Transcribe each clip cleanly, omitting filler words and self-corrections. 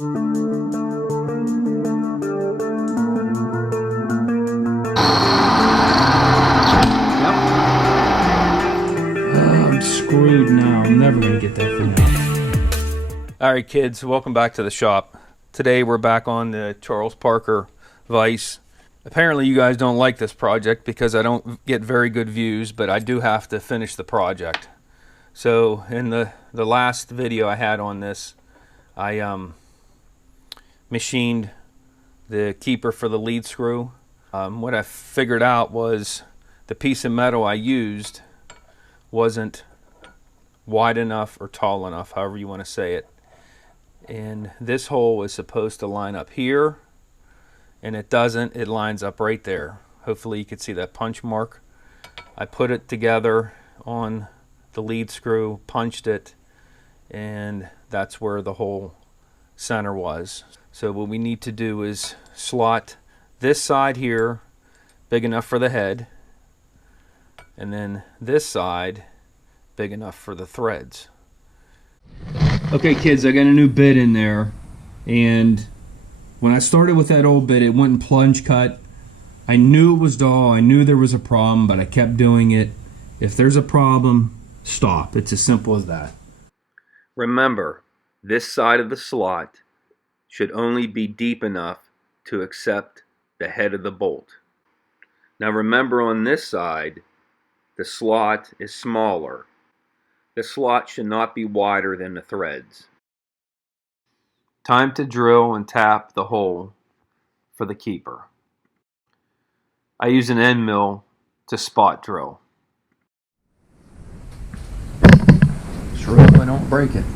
I'm screwed now. I'm never going to get that thing out. Alright kids, welcome back to the shop. Today we're back on the Charles Parker Vise. Apparently you guys don't like this project because I don't get very good views, but I do have to finish the project. So in the last video I had on this, I machined the keeper for the lead screw. What I figured out was the piece of metal I used wasn't wide enough or tall enough, however you want to say it. And this hole is supposed to line up here, and it doesn't. It lines up right there. Hopefully you can see that punch mark. I put it together on the lead screw, punched it, and that's where the hole center was. So what we need to do is slot this side here big enough for the head, and then this side big enough for the threads. Okay kids, I got a new bit in there, and when I started with that old bit, it wouldn't plunge cut. I knew it was dull, I knew there was a problem, but I kept doing it. If there's a problem, stop. It's as simple as that. Remember, this side of the slot should only be deep enough to accept the head of the bolt. Now remember, on this side, the slot is smaller. The slot should not be wider than the threads. Time to drill and tap the hole for the keeper. I use an end mill to spot drill. Sure hope I don't break it.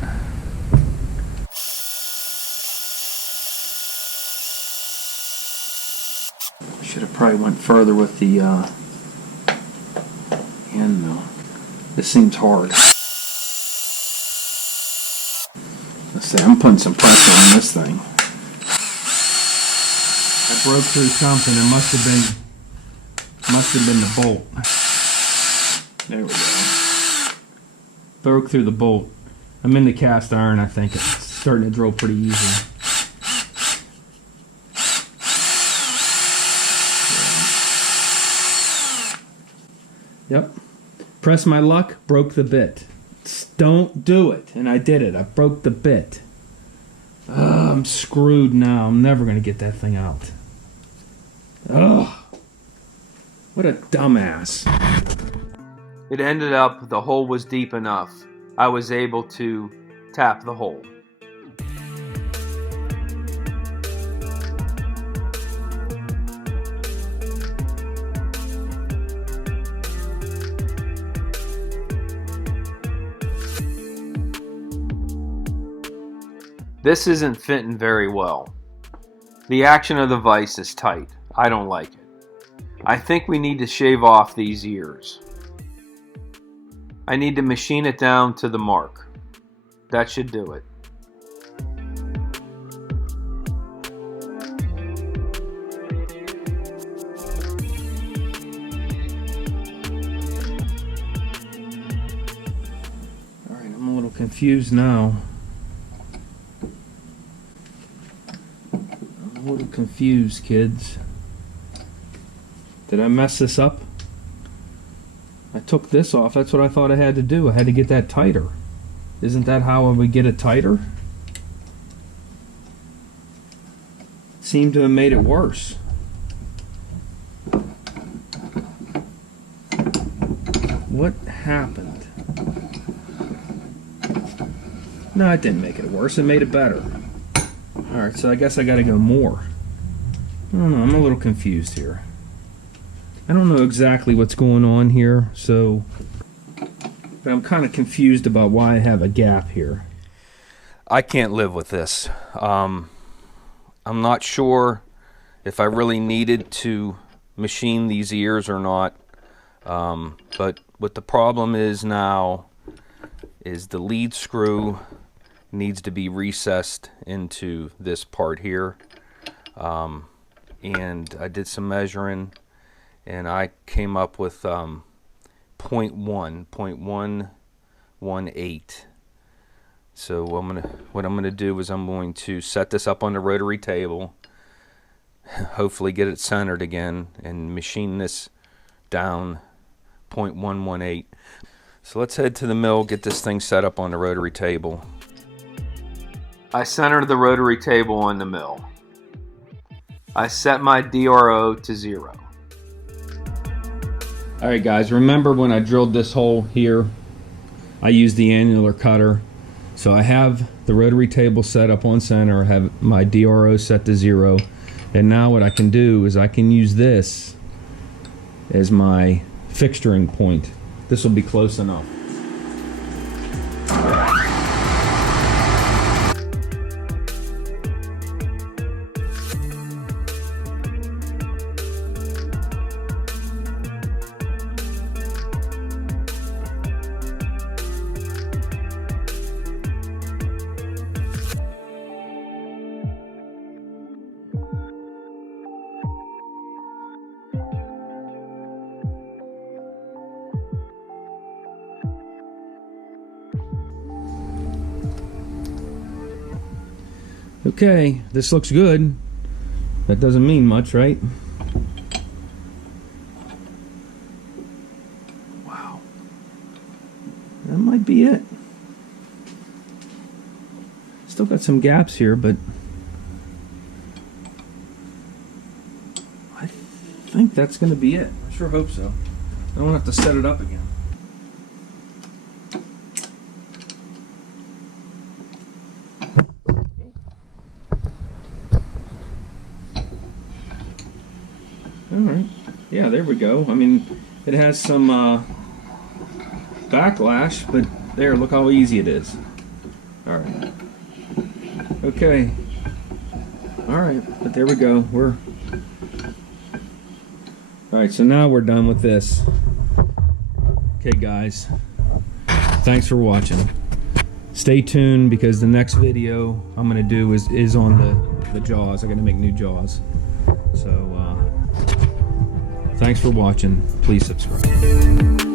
Should have probably went further with the end mill. This seems hard. Let's see, I'm putting some pressure on this thing. I broke through something. It must have been the bolt. There we go. Broke through the bolt. I'm in the cast iron, I think. It's starting to drill pretty easy. Yep. Press my luck, broke the bit. Don't do it. And I did it. I broke the bit. I'm screwed now. I'm never going to get that thing out. Ugh. What a dumbass. It ended up the hole was deep enough. I was able to tap the hole. This isn't fitting very well. The action of the vise is tight. I don't like it. I think we need to shave off these ears. I need to machine it down to the mark. That should do it. Alright, I'm a little confused now. I'm a little confused, kids. Did I mess this up? I took this off. That's what I thought I had to do. I had to get that tighter. Isn't that how I would get it tighter? Seemed to have made it worse. What happened? No, it didn't make it worse. It made it better. Alright, so I guess I gotta go more. I don't know. I'm a little confused here. I don't know exactly what's going on here, but I'm kind of confused about why I have a gap here. I can't live with this. I'm not sure if I really needed to machine these ears or not. But what the problem is now is the lead screw needs to be recessed into this part here. And I did some measuring, and I came up with 0.118 So what I'm gonna do is I'm going to set this up on the rotary table, hopefully get it centered again, and machine this down 0.118. So let's head to the mill, get this thing set up on the rotary table. I centered the rotary table on the mill. I set my DRO to 0. Alright guys, remember when I drilled this hole here, I used the annular cutter. So I have the rotary table set up on center, I have my DRO set to 0, and now what I can do is I can use this as my fixturing point. This will be close enough. Okay, this looks good. That doesn't mean much, right? Wow. That might be it. Still got some gaps here, but I think that's going to be it. I sure hope so. I don't have to set it up again. Alright, yeah, there we go. I mean, it has some backlash, but there, look how easy it is. Alright. Okay. Alright, but there we go. Alright, so now we're done with this. Okay, guys. Thanks for watching. Stay tuned because the next video I'm going to do is on the jaws. I'm going to make new jaws. So, thanks for watching. Please subscribe.